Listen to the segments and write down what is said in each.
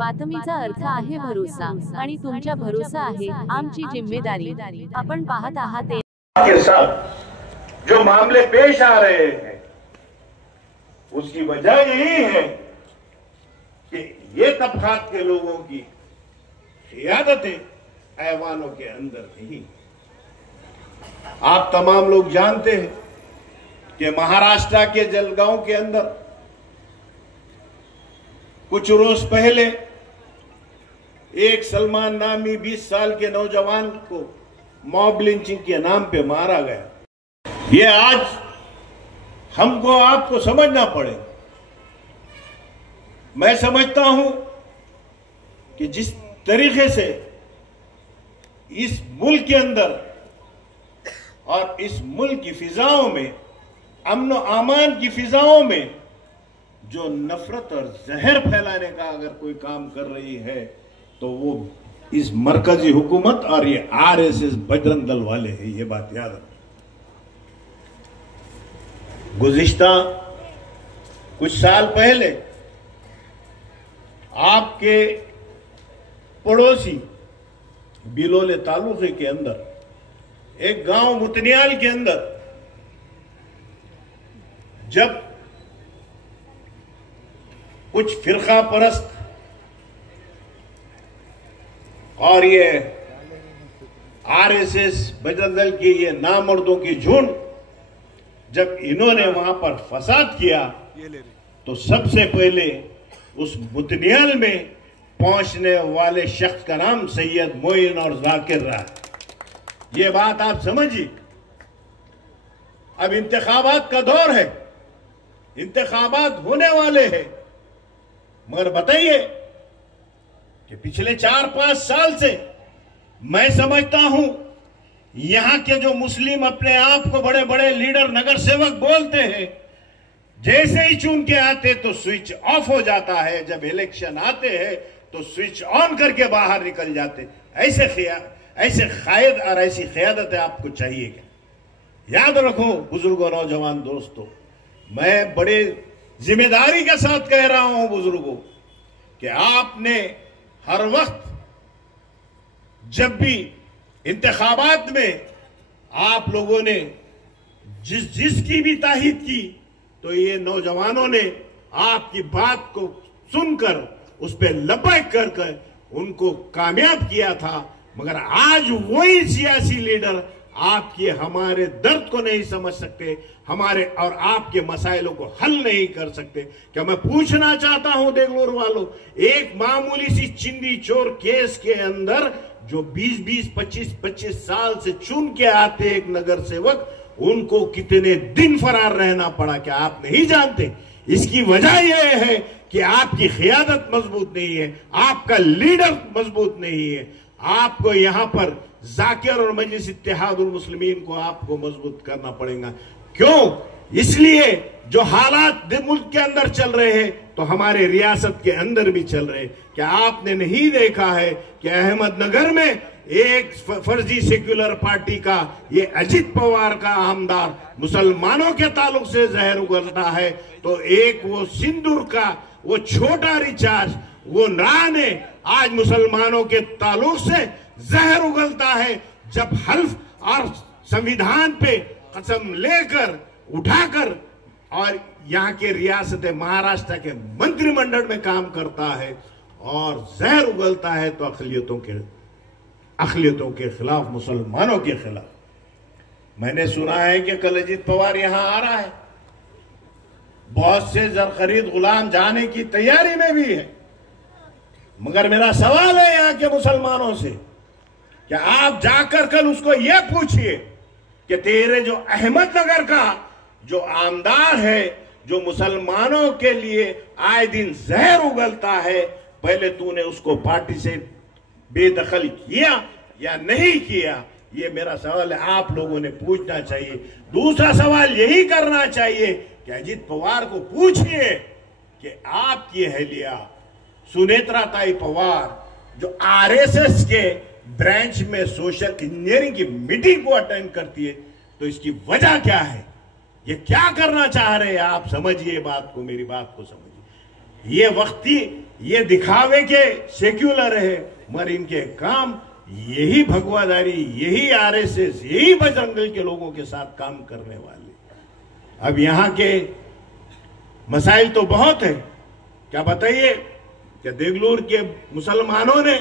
बातमीचा अर्थ आहे भरोसा आणि तुमच्या भरोसा आहे आमची जिम्मेदारी। आपण पाहत आहात के साथ जो मामले पेश आ रहे हैं उसकी वजह यही है कि ये तबकात के लोगों की क़ियादतें ऐवानों के अंदर नहीं। आप तमाम लोग जानते हैं कि महाराष्ट्र के जलगांव के अंदर कुछ रोज पहले एक सलमान नामी 20 साल के नौजवान को मॉब लिंचिंग के नाम पे मारा गया। ये आज हमको आपको समझना पड़ेगा। मैं समझता हूं कि जिस तरीके से इस मुल्क के अंदर और इस मुल्क की फिजाओं में, अमन और अमान की फिजाओं में जो नफरत और जहर फैलाने का अगर कोई काम कर रही है तो वो इस मरकजी हुकूमत और ये आरएसएस बजरंग दल वाले हैं। ये बात याद रखो। गुज़िश्ता कुछ साल पहले आपके पड़ोसी बिलोले तालुके के अंदर एक गांव मुतनियाल के अंदर जब कुछ फिरका परस्त और ये आरएसएस बजरंग दल की ये नामर्दों की झुंड जब इन्होंने वहां पर फसाद किया तो सबसे पहले उस मुतनियाल में पहुंचने वाले शख्स का नाम सैयद मोइन और जाकिर रहा। ये बात आप समझिए। अब इंतखाबात का दौर है, इंतखाबात होने वाले हैं, मगर बताइए कि पिछले 4-5 साल से मैं समझता हूं यहां के जो मुस्लिम अपने आप को बड़े बड़े लीडर नगर सेवक बोलते हैं, जैसे ही चुन के आते तो स्विच ऑफ हो जाता है, जब इलेक्शन आते हैं तो स्विच ऑन करके बाहर निकल जाते। ऐसे कायद और ऐसी क़यादत आपको चाहिए क्या? याद रखो बुजुर्गों, नौजवान दोस्तों, मैं बड़े जिम्मेदारी के साथ कह रहा हूं बुजुर्गों कि आपने हर वक्त जब भी इंतखाबात में आप लोगों ने जिसकी भी ताहीद की तो ये नौजवानों ने आपकी बात को सुनकर उस पर लबैक कर उनको कामयाब किया था। मगर आज वही सियासी लीडर आपके हमारे दर्द को नहीं समझ सकते, हमारे और आपके मसाइलों को हल नहीं कर सकते। क्या मैं पूछना चाहता हूं देगलूर वालों, एक मामूली सी चिंदी चोर केस के अंदर जो 20-20, 25-25 साल से चुन के आते एक नगर सेवक, उनको कितने दिन फरार रहना पड़ा क्या आप नहीं जानते? इसकी वजह यह है कि आपकी क़यादत मजबूत नहीं है, आपका लीडर मजबूत नहीं है। आपको यहां पर जाकिर और मजलिस इत्तेहादुल मुस्लिमीन को आपको मजबूत करना पड़ेगा। क्यों? इसलिए जो हालात मुल्क के अंदर चल रहे हैं तो हमारे रियासत के अंदर भी चल रहे हैं। क्या आपने नहीं देखा है कि अहमदनगर में एक फर्जी सेक्युलर पार्टी का ये अजित पवार का आमदार मुसलमानों के ताल्लुक से जहर उगलता है, तो एक वो सिंदूर का वो छोटा रिचार्ज वो ने आज मुसलमानों के ताल्लुक से जहर उगलता है। जब हल्फ और संविधान पे कसम लेकर उठाकर और यहाँ के रियासत महाराष्ट्र के मंत्रिमंडल में काम करता है और जहर उगलता है तो अक़लियतों के खिलाफ, मुसलमानों के खिलाफ। मैंने सुना है कि कल अजित पवार यहां आ रहा है, बहुत से जर खरीद गुलाम जाने की तैयारी में भी है। मगर मेरा सवाल है यहां के मुसलमानों से, क्या आप जाकर कल उसको यह पूछिए कि तेरे जो अहमदनगर का जो आमदार है, जो मुसलमानों के लिए आए दिन जहर उगलता है, पहले तूने उसको पार्टी से बेदखल किया या नहीं किया? ये मेरा सवाल है, आप लोगों ने पूछना चाहिए। दूसरा सवाल यही करना चाहिए कि अजित पवार को पूछिए कि आपकी अहलिया सुनेत्रा ताई पवार जो आरएसएस के ब्रांच में सोशल इंजीनियरिंग की मीटिंग को अटेंड करती है, तो इसकी वजह क्या है? ये क्या करना चाह रहे हैं? आप समझिए बात को, मेरी बात को समझिए। ये वक्ती, ये दिखावे के सेक्युलर है, मगर इनके काम यही भगवादारी, यही आरएसएस, यही बजरंग दल के लोगों के साथ काम करने वाले। अब यहां के मसाइल तो बहुत है, क्या बताइए कि देगलूर के मुसलमानों ने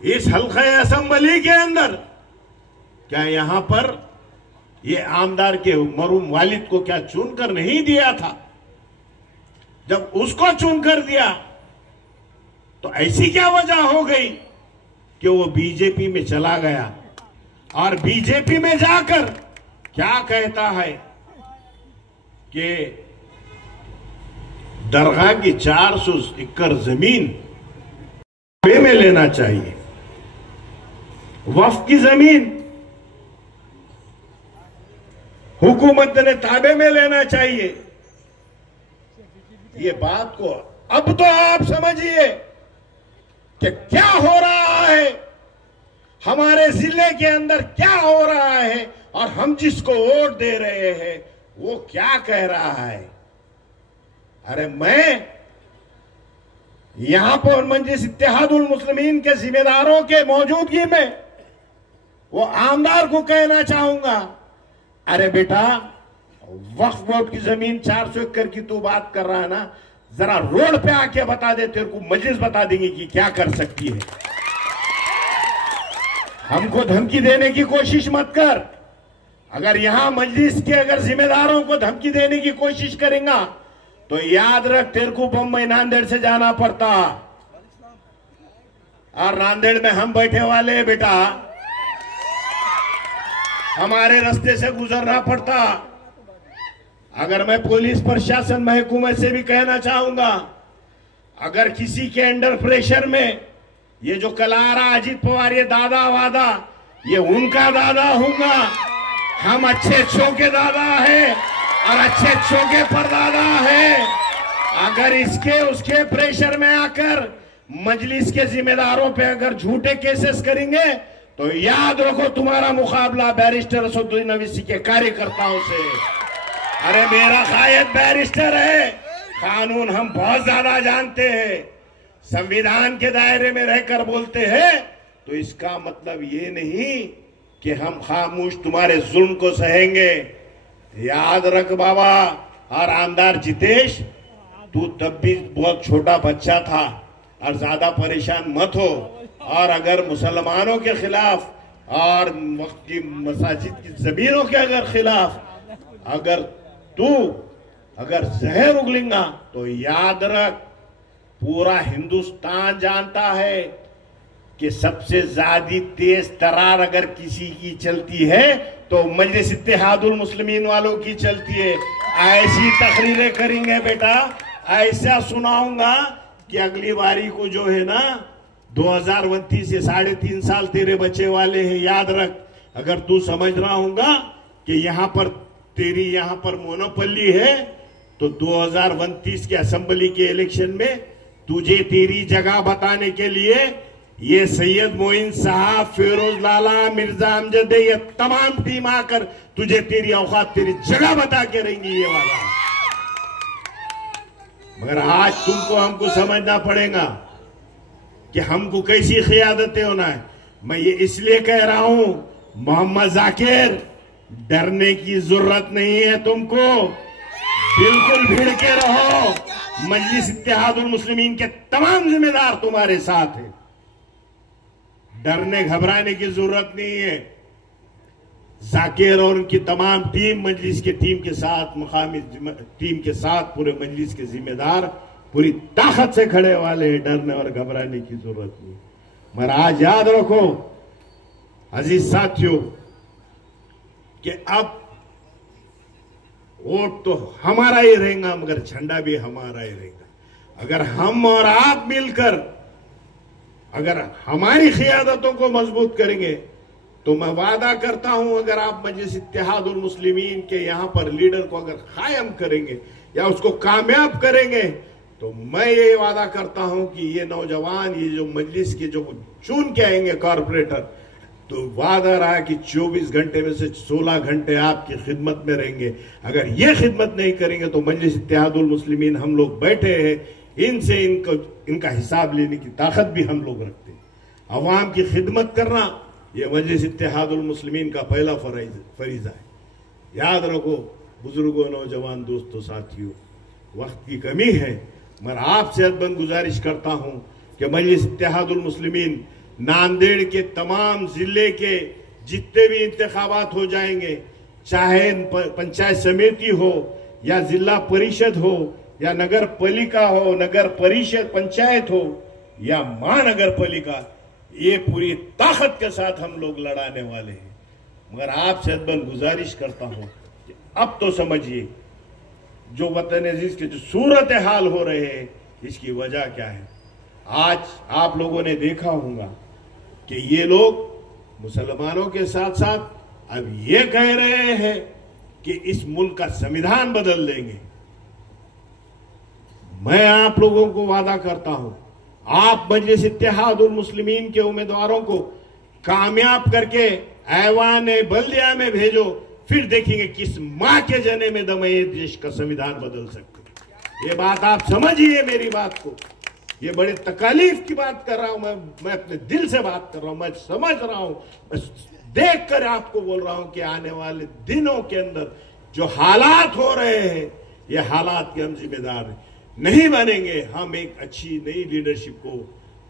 इस हल्का असेंबली के अंदर क्या यहां पर ये आमदार के मरूम वालिद को क्या चुनकर नहीं दिया था? जब उसको चुनकर दिया तो ऐसी क्या वजह हो गई कि वो बीजेपी में चला गया और बीजेपी में जाकर क्या कहता है कि दरगाह की 400 एकड़ जमीन ताबे में लेना चाहिए, वक्फ की जमीन हुकूमत ने ताबे में लेना चाहिए। ये बात को अब तो आप समझिए कि क्या हो रहा है, हमारे जिले के अंदर क्या हो रहा है, और हम जिसको वोट दे रहे हैं वो क्या कह रहा है। अरे मैं यहां पर मजलिस इत्तेहादुल मुस्लिमीन के जिम्मेदारों के मौजूदगी में वो आमदार को कहना चाहूंगा, अरे बेटा वक्फ बोर्ड की जमीन 400 एकड़ की तू बात कर रहा है ना, जरा रोड पे आके बता दे, तेरे को मजलिस बता देंगे कि क्या कर सकती है। हमको धमकी देने की कोशिश मत कर। अगर यहां मजलिस के अगर जिम्मेदारों को धमकी देने की कोशिश करेगा तो याद रख, तेरे को बम्बई नांदेड़ से जाना पड़ता, और नांदेड़ में हम बैठे वाले हैं बेटा, हमारे रास्ते से गुजरना पड़ता। अगर मैं पुलिस प्रशासन महकूमे से भी कहना चाहूंगा, अगर किसी के अंडर प्रेशर में ये जो कल आ रहा अजीत पवार, ये दादा वादा, ये उनका दादा होगा। हम अच्छे अच्छों के दादा है और अच्छे अच्छों के परदादा है। अगर इसके उसके प्रेशर में आकर मजलिस के जिम्मेदारों पे अगर झूठे केसेस करेंगे तो याद रखो, तुम्हारा मुकाबला बैरिस्टर असदुद्दीन ओवैसी के कार्यकर्ताओं से। अरे मेरा कायद बैरिस्टर है, कानून हम बहुत ज्यादा जानते हैं, संविधान के दायरे में रहकर बोलते हैं, तो इसका मतलब ये नहीं कि हम खामोश तुम्हारे जुल्म को सहेंगे। याद रख बाबा। और आमदार जितेश, तू तब भी बहुत छोटा बच्चा था और ज्यादा परेशान मत हो। और अगर मुसलमानों के खिलाफ और वक्त की मसाजिद की जमीनों के अगर खिलाफ अगर तू अगर जहर उगलेगा तो याद रख, पूरा हिंदुस्तान जानता है कि सबसे ज्यादा तेज तरार अगर किसी की चलती है तो मजलिस इत्तेहादुल मुस्लिमीन वालों की चलती है। ऐसी तकरीरें करेंगे बेटा, ऐसा सुनाऊंगा कि अगली बारी को जो है ना 2029 से 3.5 साल तेरे बचे वाले हैं। याद रख, अगर तू समझ रहा होगा कि यहां पर तेरी यहां पर मोनोपोली है तो 2029 के असेंबली के इलेक्शन में तुझे तेरी जगह बताने के लिए ये सैयद मोइन साहब, फिरोज लाला, मिर्जा अमजद, ये तमाम टीम आकर तुझे तेरी औकात, तेरी जगह बता के रहेंगी ये वाला। मगर आज तुमको हमको समझना पड़ेगा कि हमको कैसी क़ियादतें होना है। मैं ये इसलिए कह रहा हूं, मोहम्मद जाकिर, डरने की जरूरत नहीं है तुमको, बिल्कुल भिड़ के रहो। मजलिस इत्तेहादुल मुस्लिमीन के तमाम जिम्मेदार तुम्हारे साथ हैं, डरने घबराने की जरूरत नहीं है। जाकिर और उनकी तमाम टीम, मजलिस की टीम के साथ, मकामी टीम के साथ पूरे मजलिस के जिम्मेदार पूरी ताकत से खड़े वाले हैं, डरने और घबराने की जरूरत नहीं। मगर आज याद रखो अजीज साथियों कि अब वोट तो हमारा ही रहेगा मगर झंडा भी हमारा ही रहेगा। अगर हम और आप मिलकर अगर हमारी क़ियादतों को मजबूत करेंगे तो मैं वादा करता हूं, अगर आप मजलिस इत्तेहादुल मुस्लिमीन के यहां पर लीडर को अगर कायम करेंगे या उसको कामयाब करेंगे तो मैं ये वादा करता हूं कि ये नौजवान, ये जो मजलिस के जो चुन के आएंगे कॉरपोरेटर, तो वादा रहा कि 24 घंटे में से 16 घंटे आपकी खिदमत में रहेंगे। अगर ये खिदमत नहीं करेंगे तो मजलिस इत्तेहादुल मुस्लिमीन हम लोग बैठे हैं, इनसे इनका हिसाब लेने की ताकत भी हम लोग रखते हैं। अवाम की खिदमत करना ये मजलिस इत्तेहादुल मुस्लिमीन का पहला फरीजा है। याद रखो बुजुर्गों, नौजवान दोस्तों, साथियों, वक्त की कमी है, मैं आपसे अदबन गुजारिश करता हूं कि मजलिस इत्तेहादुल मुस्लिमीन नांदेड़ के तमाम जिले के जितने भी इंतखाबात हो जाएंगे, चाहे पंचायत समिति हो या जिला परिषद हो या नगर पालिका हो, नगर परिषद पंचायत हो या महानगर पालिका, ये पूरी ताकत के साथ हम लोग लड़ाने वाले हैं। मगर आपसे अदबन गुजारिश करता हूं कि अब तो समझिए जो वतन अजीज के जो सूरत हाल हो रहे हैं, इसकी वजह क्या है। आज आप लोगों ने देखा होगा कि ये लोग मुसलमानों के साथ साथ अब ये कह रहे हैं कि इस मुल्क का संविधान बदल देंगे। मैं आप लोगों को वादा करता हूं, आप मजलिस इत्तेहादुल मुस्लिमीन के उम्मीदवारों को कामयाब करके ऐवान बल्दिया में भेजो, फिर देखेंगे किस मां के जने में दम ये देश का संविधान बदल सकते। ये बात आप समझिए मेरी बात को। ये बड़े तकलीफ की बात कर रहा हूं, मैं अपने दिल से बात कर रहा हूं, मैं समझ रहा हूं, मैं देख कर आपको बोल रहा हूं कि आने वाले दिनों के अंदर जो हालात हो रहे हैं, ये हालात के हम जिम्मेदार नहीं बनेंगे। हम एक अच्छी नई लीडरशिप को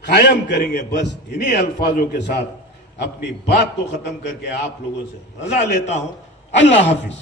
कायम करेंगे। बस इन्हीं अल्फाजों के साथ अपनी बात को खत्म करके आप लोगों से रजा लेता हूं। अल्लाह हाफिज।